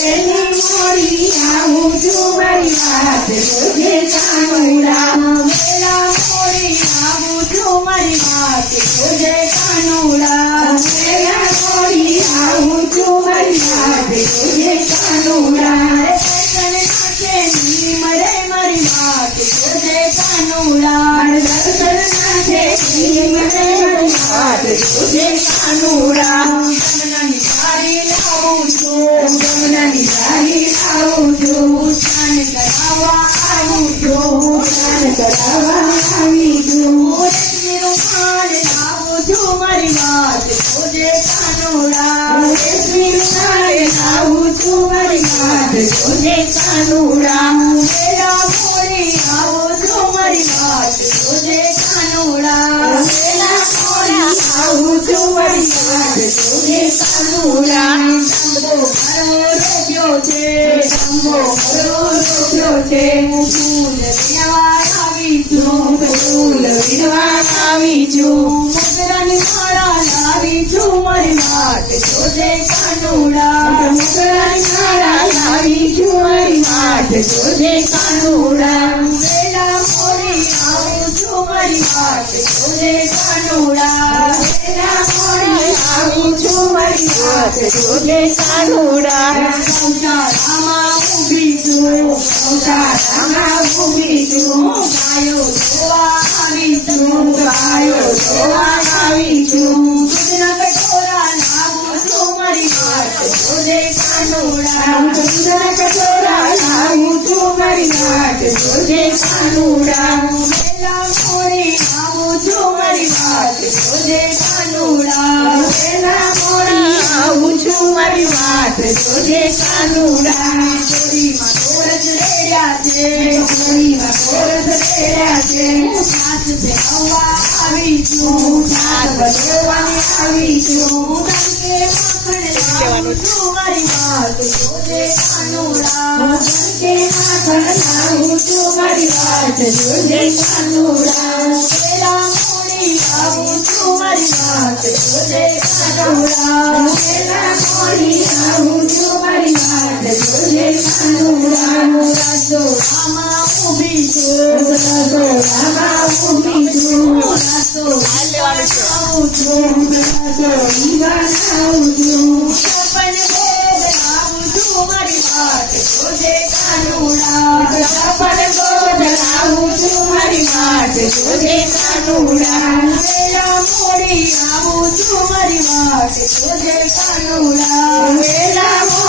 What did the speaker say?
વેલી મોડી આવું છું મારી વાત જોજે કાનુડા વેલા મોડી આવું છું મારી વાત જોજે કાનુડા વેલા મોડી આવું છું મારી વાત જોજે કાનુડા દર્શન નાથે ની મળે મારી વાત જોજે કાનુડા દર્શન નાથે ની મળે મારી વાત જોજે કાનુડા જમનાની સારી લાવું છું જમનાની સારી આવું છું સ્નાન કરાવવા આવું છું સ્નાન કરાવવા આવી છું રેશમી રૂમાલ લાવું છું મારી વાત જોજે કાનુડા રેશમી રૂમાલ આવું છું મારી વાત જોજે કાનુડા વેલા મોડી આવું છું મારી વાત જોજે કાનુડા વેલા મોડી આવું છું મારી વાત જોજે કાનુડા શંભો મારો રોગ્યો છે શંભો મારો રોગ્યો છે ફૂલ દેવા આવી છું ફૂલ વીણવા આવી છું મોગરાની માળા લાવી છું મારી વાત જોજે કાનુડા મોગરાની માળા લાવી છું મારી વાત જોજે કાનુડા વેલા મોડી આવું છું મારી વાત જોજે કાનુડા વેલા મોડી આવું છું મારી વાત જોજે કાનુડા ગૌશાળામાં ઊભી છું ગૌશાળામાં ઊભી છું ગાયો જોવા આવી છું ગાયો જોવા આવી છું દૂધના કટોરા લાવું છું મારી વાત જોજે કાનુડા દૂધના કટોરા લાવું છું મારી વાત જોજે કાનુડા વેલા મોડી આવું છું મારી વાત જોજે કાનુડા વેલા મોડી આવું છું મારી વાત જોજે કાનુડા ચોરીમાં ગોરજ રેડ્યા છે ચોરીમાં ગોરજ રેડ્યા છે સાસ દેવા આવી છું સાસ બદલવાની આવી છું કંકે માખણ લાવું છું મારી વાત જોજે કાનુડા કે માખણ લાવું છું મારી વાત જોજે કાનુડા વેલા મોડી આવું છું મારી વાત જોજે કાનુડા વેલા મોડી આવું છું મારી વાત જોજે કાનુડા રસોડામાં ઊભી છું રસોડામાં ઊભી છું રસોડામાં આવું છું રસોઈ બનાવું છું સપન ભેદ લાવું છું મારી વાત જોજે કાનુડા સપન ગોદ લાવું છું મારી વાત જોજે કાનુડા વેલા મોડી આવું છું મારી વાત જોજે કાનુડા વેલા